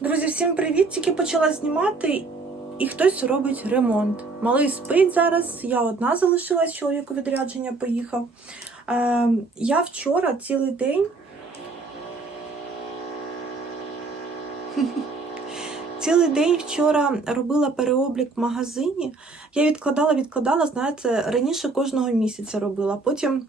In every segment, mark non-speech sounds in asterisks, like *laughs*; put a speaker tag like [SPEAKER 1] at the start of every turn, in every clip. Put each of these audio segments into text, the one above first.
[SPEAKER 1] Друзі, всім привіт! Тільки почала знімати, і хтось робить ремонт. Малий спить зараз, я одна залишилась, чоловік у відрядження поїхав. Е, я вчора цілий день. *laughs* Цілий день вчора робила переоблік в магазині. Я відкладала, відкладала, знаєте, раніше кожного місяця робила. Потім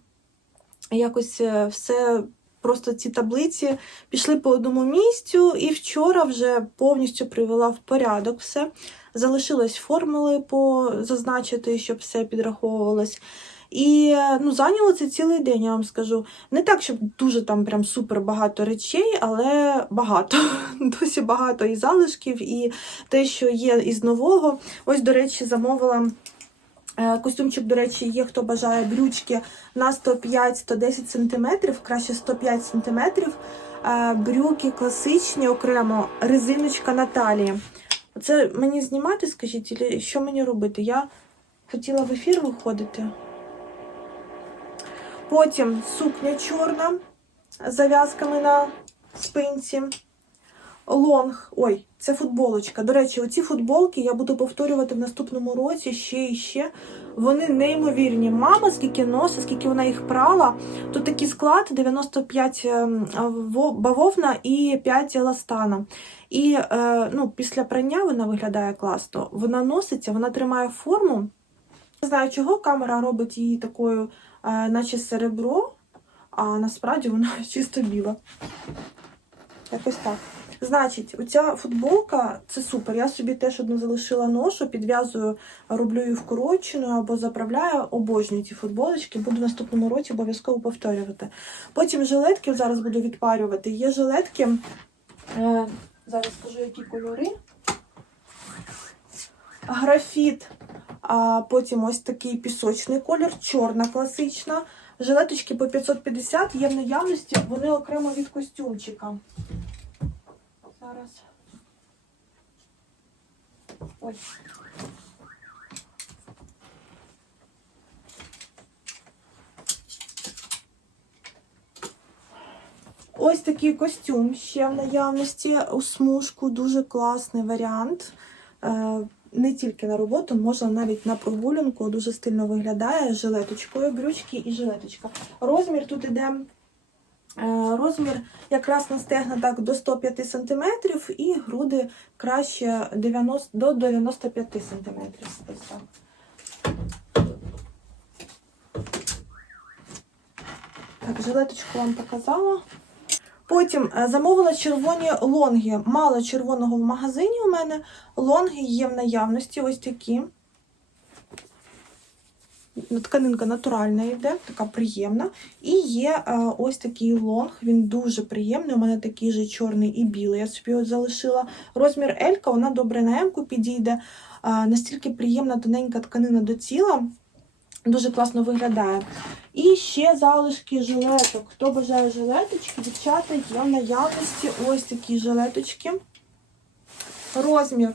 [SPEAKER 1] якось е, все просто ці таблиці пішли по одному місцю, і вчора вже повністю привела в порядок все. Залишилось формули по зазначити, щоб все підраховувалось. І ну, зайняло це цілий день, я вам скажу. Не так, щоб дуже там прям супер багато речей, але багато. *laughs* Досі багато і залишків, і те, що є із нового. Ось, до речі, замовила. Е, Костюмчик, до речі, є, хто бажає брючки на 105-110 см, краще 105 см. Е, Брюки класичні, окремо, резиночка на талії. Це мені знімати, скажіть, чи що мені робити? Я хотіла в ефір виходити. Потім сукня чорна з зав'язками на спинці. Лонг, ой, це футболочка. До речі, оці футболки я буду повторювати в наступному році ще і ще. Вони неймовірні. Мама скільки носить, скільки вона їх прала. Тут такий склад 95 ем, бавовна і 5 еластана. І е, ну, після прання вона виглядає класно. Вона носиться, вона тримає форму. Не знаю, чого камера робить її такою, е, наче серебро, а насправді вона *laughs* чисто біла. Якось так. Значить, оця футболка це супер. Я собі теж одну залишила ношу, підв'язую, роблю її вкороченою або заправляю. Обожнюю ці футболочки. Буду в наступному році обов'язково повторювати. Потім жилетки зараз буду відпарювати. Є жилетки. Е, зараз скажу, які кольори. Графіт, а потім ось такий пісочний колір, чорна класична. Жилеточки по 550 є в наявності, вони окремо від костюмчика. Зараз. Ой. Ось такий костюм ще в наявності у смужку, дуже класний варіант. Е, Не тільки на роботу, можна навіть на прогулянку, дуже стильно виглядає жилеточкою, брючки і жилеточка. Розмір тут іде Розмір якраз на стегна так до 105 см і груди краще 90, до 95 см. Так. Так, жилеточку вам показала. Потім е, замовила червоні лонги. Мало червоного в магазині у мене. Лонги є в наявності, ось такі. Ну, Тканинка натуральна йде, така приємна. І є е, ось такий лонг, він дуже приємний. У мене такий же чорний і білий. Я собі от залишила. Розмір Елька, вона добре на М-ку підійде. Е, настільки приємна тоненька тканина до тіла. Дуже класно виглядає. І ще залишки жилеток. Хто бажає жилеточки, дівчата є в наявності ось такі жилеточки. Розмір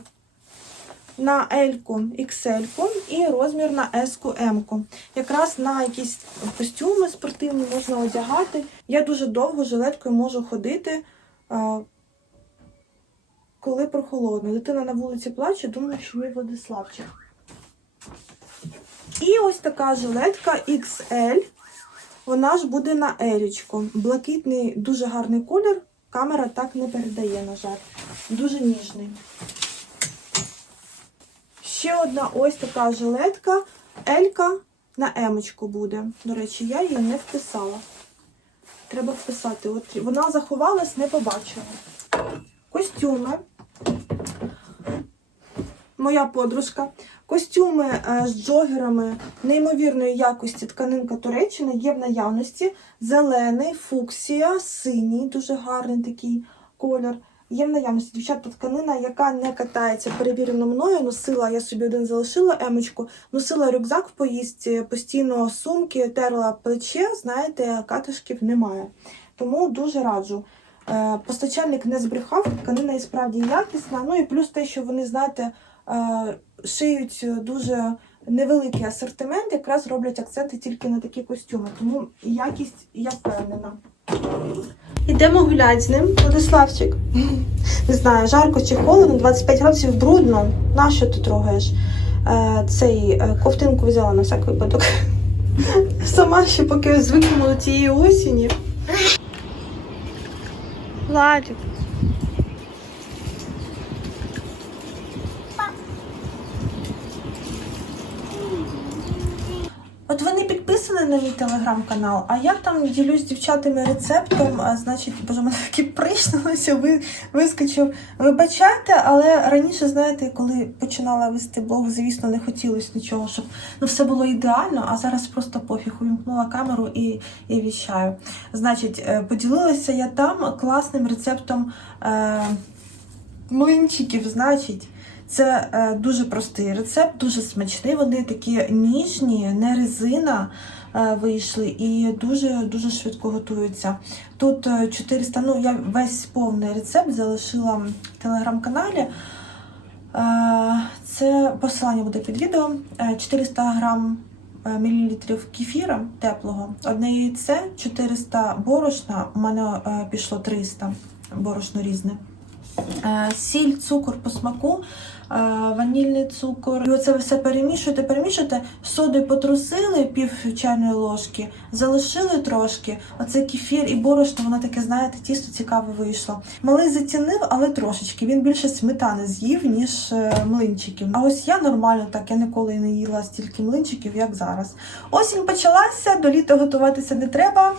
[SPEAKER 1] на L-ку, XL-ку і розмір на S-ку, M-ку. Якраз на якісь костюми спортивні можна одягати. Я дуже довго жилеткою можу ходити, коли прохолодно. Дитина на вулиці плаче, думаю, що мій Владиславчик. І ось така жилетка XL. Вона ж буде на елічку. Блакитний, дуже гарний колір. Камера так не передає, на жаль. Дуже ніжний. Ще одна ось така жилетка. Елька на емочку буде. До речі, я її не вписала. Треба вписати. От вона заховалась, не побачила. Костюми. Моя подружка. Костюми е, з джогерами неймовірної якості тканинка Туреччини є в наявності. Зелений, фуксія, синій, дуже гарний такий колір. Є в наявності дівчата тканина, яка не катається, перевірена мною. Носила, я собі один залишила емочку, носила рюкзак в поїздці, постійно сумки, терла плече, знаєте, катишків немає. Тому дуже раджу. Е, Постачальник не збрехав, тканина і справді якісна. Ну і плюс те, що вони, знаєте, е, шиють дуже невеликий асортимент, якраз роблять акценти тільки на такі костюми. Тому якість я впевнена. Йдемо гуляти з ним, Владиславчик. Не знаю, жарко чи холодно, 25 градусів брудно. Нащо ти трогаєш? Е, цей е, ковтинку взяла на всяк випадок. Сама ще поки звикнула до цієї осені. Владик. От ви не підписані на мій телеграм-канал, а я там ділюсь з дівчатами рецептом. А, значить, боже, мене таки прийшлося, ви, вискочив. Вибачайте, але раніше, знаєте, коли починала вести блог, звісно, не хотілося нічого, щоб ну, все було ідеально, а зараз просто пофіг, увімкнула камеру і, і віщаю. Значить, е, поділилася я там класним рецептом е, млинчиків, значить. Це е, дуже простий рецепт, дуже смачний. Вони такі ніжні, не резина вийшли і дуже дуже швидко готуються. Тут е, 400, ну я весь повний рецепт залишила в телеграм-каналі. Е, це посилання буде під відео. Е, 400 грам е, мілілітрів кефіра теплого, одне яйце, 400 борошна, у мене е, пішло 300 борошно різне. Е, Сіль, цукор по смаку, е, ванільний цукор. І оце ви все перемішуєте, перемішуєте, соди потрусили пів чайної ложки, залишили трошки. Оце кефір і борошно, воно таке, знаєте, тісто цікаве вийшло. Малий зацінив, але трошечки. Він більше сметани з'їв, ніж е, млинчиків. А ось я нормально так, я ніколи не їла стільки млинчиків, як зараз. Осінь почалася, до літа готуватися не треба.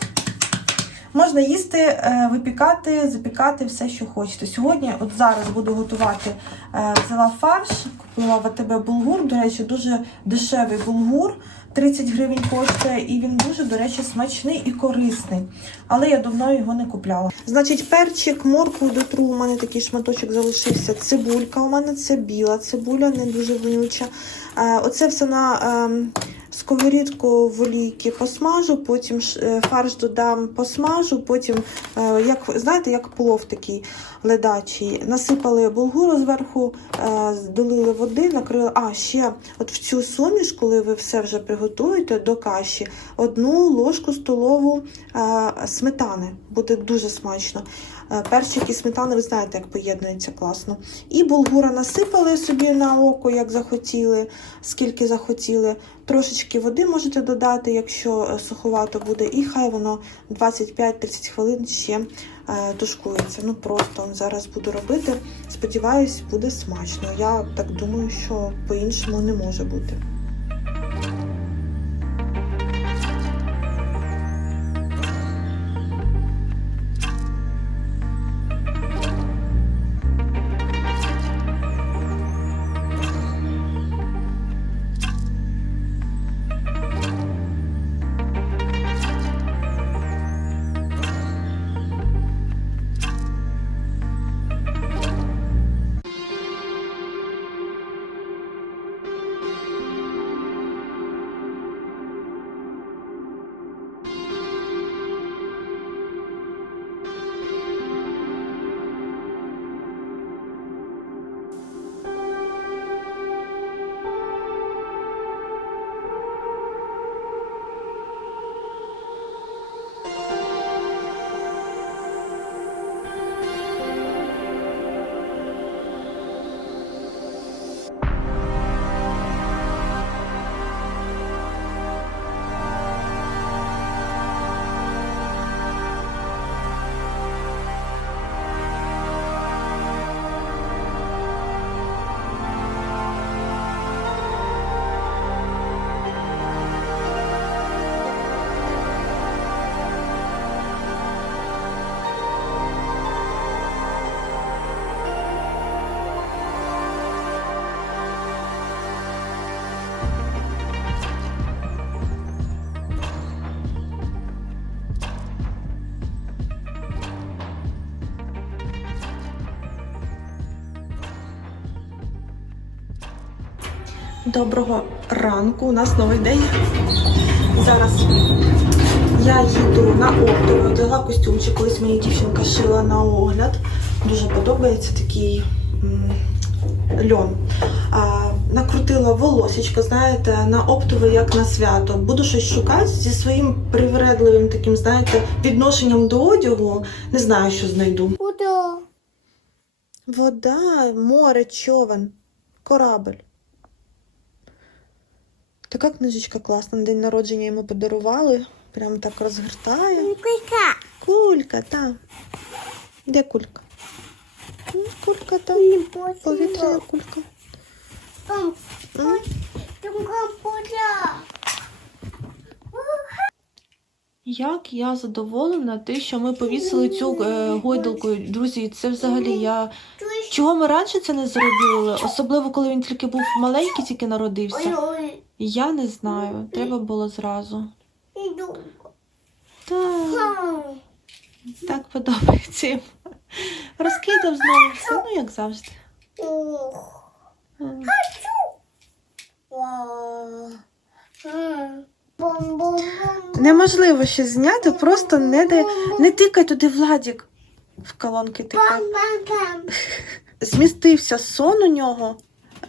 [SPEAKER 1] Можна їсти, е, випікати, запікати все, що хочете. Сьогодні, от зараз буду готувати, е, взяла фарш, купила в АТБ булгур. До речі, дуже дешевий булгур. 30 гривень коштує, і він дуже, до речі, смачний і корисний. Але я давно його не купляла. Значить, перчик, моркву дотру. У мене такий шматочок залишився. Цибулька у мене це біла цибуля, не дуже вонюча. Е, Оце все на ем, сковорідку в олійки посмажу, потім е, фарш додам, посмажу, потім, е, як знаєте, як плов такий ледачий. Насипали булгуру зверху, е, долили води, накрили. А, ще от в цю суміш, коли ви все вже приготуєте до каші, одну ложку столову сметани. Буде дуже смачно. Перчик і сметана, ви знаєте, як поєднується класно. І булгура насипали собі на око, як захотіли, скільки захотіли. Трошечки води можете додати, якщо е, суховато буде, і хай воно 25-30 хвилин ще е, тушкується. Ну просто зараз буду робити. Сподіваюсь, буде смачно. Я так думаю, що по-іншому не може бути. Доброго ранку, у нас новий день. Зараз я їду на оптову, взяла костюмчик, колись мені дівчинка шила на огляд. Дуже подобається такий м, льон. А, накрутила волосечко, знаєте, на оптове, як на свято. Буду щось шукати зі своїм привередливим таким, знаєте, відношенням до одягу. Не знаю, що знайду.
[SPEAKER 2] Буду.
[SPEAKER 1] Вода, море, човен, корабль. Така книжечка класна. На день народження йому подарували. Прям так розгортає.
[SPEAKER 2] Кулька.
[SPEAKER 1] Кулька, так. Де кулька? Кулька там. Повітряна кулька.
[SPEAKER 2] Там. Там.
[SPEAKER 1] Як я задоволена, те, що ми повісили цю е, гойдалку. Друзі, це взагалі я. Чого ми раніше це не зробили? Особливо, коли він тільки був маленький, тільки народився. Я не знаю. Треба було зразу. Так, так подобається. Розкидав знову все, ну як завжди.
[SPEAKER 2] Бом-бом-бом.
[SPEAKER 1] Неможливо ще зняти, просто не, де, не тикай туди Владік. В колонки тикай. Змістився сон у нього.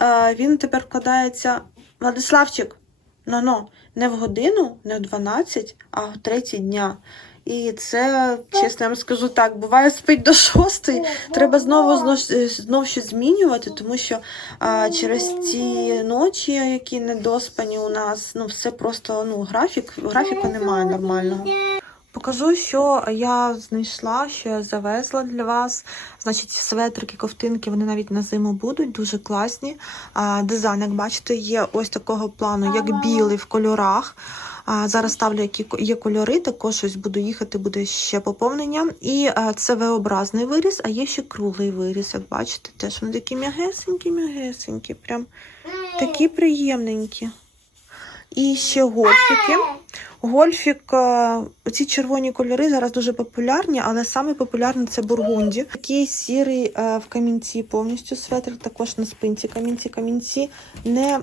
[SPEAKER 1] Е, він тепер вкладається. Владиславчик, ну ну, не в годину, не в 12, а в 3 дня. І це, чесно я вам скажу так, буває спить до шостої. треба знову знов, знов щось змінювати, тому що а, через ці ночі, які недоспані у нас, ну все просто ну, графік, графіку немає нормального. Покажу, що я знайшла, що я завезла для вас. Значить, светрики, ковтинки, вони навіть на зиму будуть, дуже класні. А, дизайн, як бачите, є ось такого плану, як білий в кольорах. А, зараз ставлю, які є кольори, також ось буду їхати, буде ще поповнення. І а, це V-образний виріс, а є ще круглий виріс, як бачите, теж вони такі м'ягесенькі, м'ягесенькі, прям такі приємненькі. І ще гольфіки. Гольфік, е, ці червоні кольори зараз дуже популярні, але саме популярний це бургунді. Такий сірий е, в камінці повністю светр, також на спинці камінці. Камінці не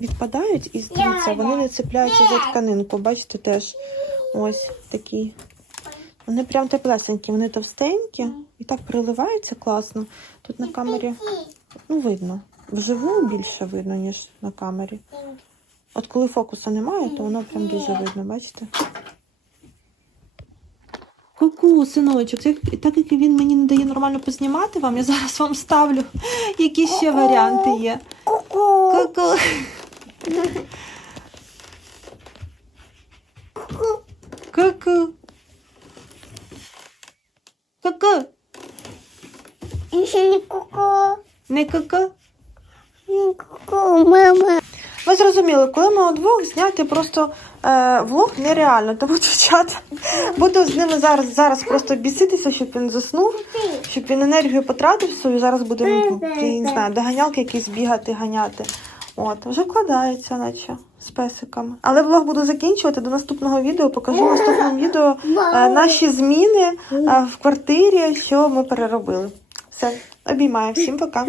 [SPEAKER 1] відпадають і дивіться, вони не цепляються за тканинку. Бачите, теж ось такі. Вони прям теплесенькі, вони товстенькі і так приливаються класно. Тут на камері ну, видно. Вживу більше видно, ніж на камері. От коли фокусу немає, то воно прям дуже видно, бачите? Ку-ку, синочок, так, так як він мені не дає нормально познімати вам, я зараз вам ставлю, які ще варіанти є.
[SPEAKER 2] Ку-ку.
[SPEAKER 1] Ку-ку. Ку-ку. Ку-ку.
[SPEAKER 2] І ще не ку-ку.
[SPEAKER 1] Не ку-ку.
[SPEAKER 2] Не ку-ку, мама.
[SPEAKER 1] Ви зрозуміли, коли ми удвох зняти просто е, влог нереально. Тому дівчата буду з ними зараз, зараз просто біситися, щоб він заснув, щоб він енергію потратив свою. Зараз будемо доганялки якісь бігати, ганяти. От, вже вкладається, наче з песиками. Але влог буду закінчувати до наступного відео. Покажу в наступному відео е, наші зміни е, в квартирі, що ми переробили. Все, обіймаю. Всім пока.